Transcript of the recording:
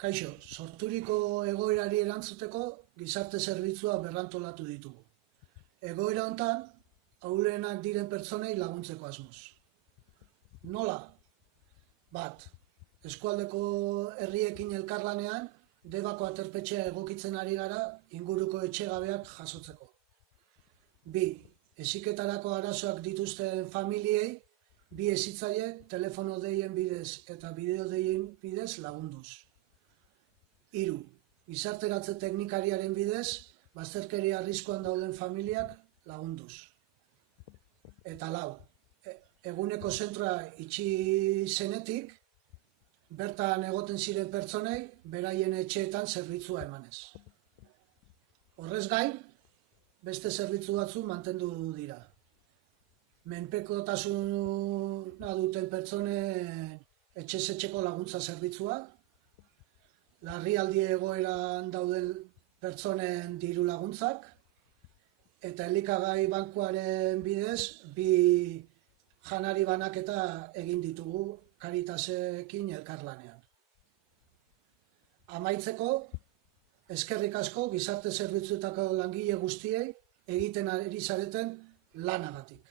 Kaixo, sorturiko egoerari erantzuteko gizarte zerbitzua berrantolatu ditugu. Egoera hontan, ahulenak diren pertsonei laguntzeko asmoz. Nola? Bat, eskualdeko herriekin elkarlanean, Debako aterpetxea egokitzen ari gara inguruko etxegabeak jasotzeko. Bi, heziketarako arazoak dituzten familiei, bi hezitzaile telefono deien bidez eta bideo deien bidez lagunduz. Hiru, gizarteratze teknikariaren bidez, bazterkeria arriskuan dauden familiak lagunduz. Eta lau, eguneko zentroa itxi zenetik, bertan egoten ziren pertsonei, beraien etxeetan zerbitzua emanez. Horrez gain, beste zerbitzu batzu mantendu dira. Menpekotasuna duten pertsonen etxez-etxeko laguntza zerbitzua, larrialdi egoeran dauden pertsonen diru laguntzak, eta elikagai bankuaren bidez, bi janari banaketa egin ditugu Caritasekin elkarlanean. Amaitzeko, eskerrik asko gizarte zerbitzuetako langile guztiei egiten ari zareten lanagatik.